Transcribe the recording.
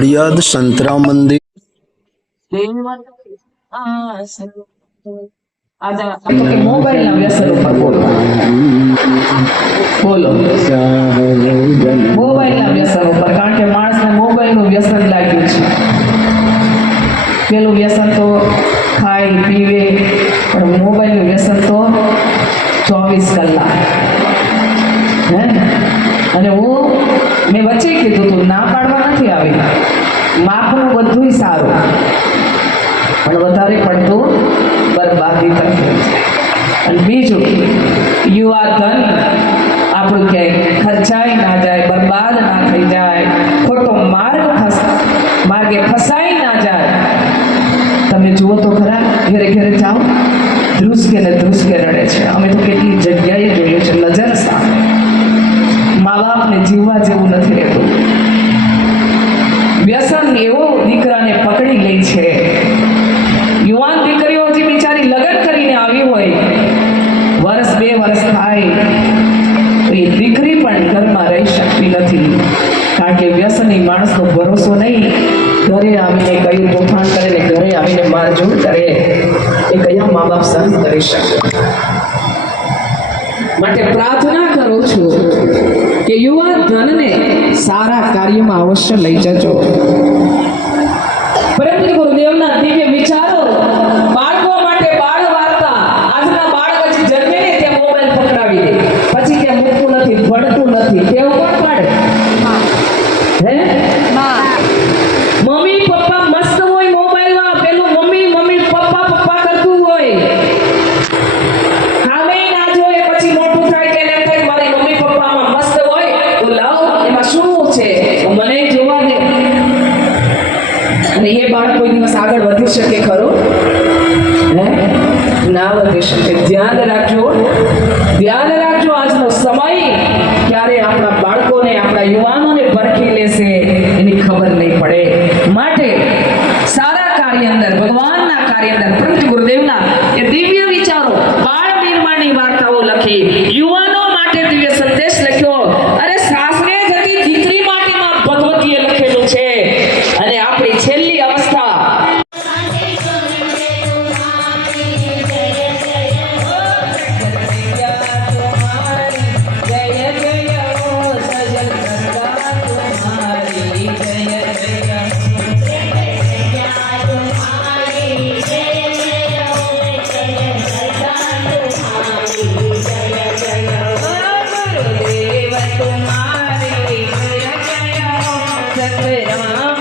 નડિયાદ સંતરા મંદિર મોબાઈલ ના વ્યસન ઉપર બોલો મોબાઈલ ના વ્યસન ઉપર, કારણ કે માણસને મોબાઈલ નું વ્યસન લાગ્યું છે. પેલું વ્યસન તો ખાય પીવે, પણ મોબાઈલ નું વ્યસન તો 24 કલાક. હે અને મેં વચ્ચે કીધું તું, ના પાડવા નથી આવી, માપનું બધુંય સારું, પણ વધારે પડતું બરબાદી તરફ. અને બીજું, યુવા ધન આપણું ક્યાંય ખર્ચાઈ ના જાય, બરબાદ ના થઈ જાય, ખોટો માર્ગે ફસાઈ ના જાય. તમે જુઓ તો ખરા, ઘરે ઘરે જાઓ, ધ્રુસકે ને ધ્રુસકે રડે છે. અમે તો કેટલી જગ્યાએ જોયું છે, નજર સામે. મા બાપને જીવવા જેવું નથી રહેતું. વ્યસન એવો દીકરાને પકડી લે છે. યુવાન દીકરીઓ હજી બિચારી લગ્ન કરીને આવી હોય, વર્ષ 2 વર્ષ થાય તો એ દીકરી પણ ઘરમાં રહી શકતી નથી, કારણ કે વ્યસની માણસનો ભરોસો નહીં. ઘરે આવીને કયું તોફાન કરે ને ઘરે આવીને મારઝૂડ કરે, એ કયા મા બાપ સહન કરી શકે? માટે પ્રાર્થના કરું છું કે યુવા ધનને સારા કાર્યમાં અવશ્ય લઈ જજો. પરંતુ ગુરુદેવના દિવ્ય વિચારો બાળકો માટે બાળ વાર્તા. આજના બાળક હજી જન્મે ને ત્યાં મોબાઈલ પકડાવી દે, પછી ત્યાં મૂકતું નથી, ભણતું નથી. ટેવ કોણ પાડે? હે મમ્મી પપ્પા મસ્ત હોય મોબાઈલમાં, પેલું મમ્મી મમ્મી પપ્પા પપ્પા કરતું હોય, સામે ના જોયે, પછી મોટું થાય કે એમ થાય મારી મમ્મી પપ્પામાં મસ્ત હોય, તો લાવ એમાં શું છે મને જોવા દે. અને એ બાળક કોઈ દિવસ આગળ વધી શકે ખરો? ના વધી શકે. ધ્યાન રાખજો, ધ્યાન રાખજો. આજનો સમય ક્યારે આપણા બાળકોને, આપણા યુવાનોને ભરખી લેશે એની ખબર નહીં પડે. માટે સારા કાર્ય અંદર, ભગવાનના કાર્ય અંદર, પરંતુ ગુરુદેવના એ દિવ્ય વિચારો, બાળ નિર્માણની વાર્તાઓ લખી, યુવાનો માટે દિવ્ય સંદેશ લખ્યો. અરે સાસરે જતી દીકરી માટેમાં ભગવતીએ લખેલું છે. અને આપણી છેલ્લી અવસ્થા तुम्हारी जय जय हो सतराम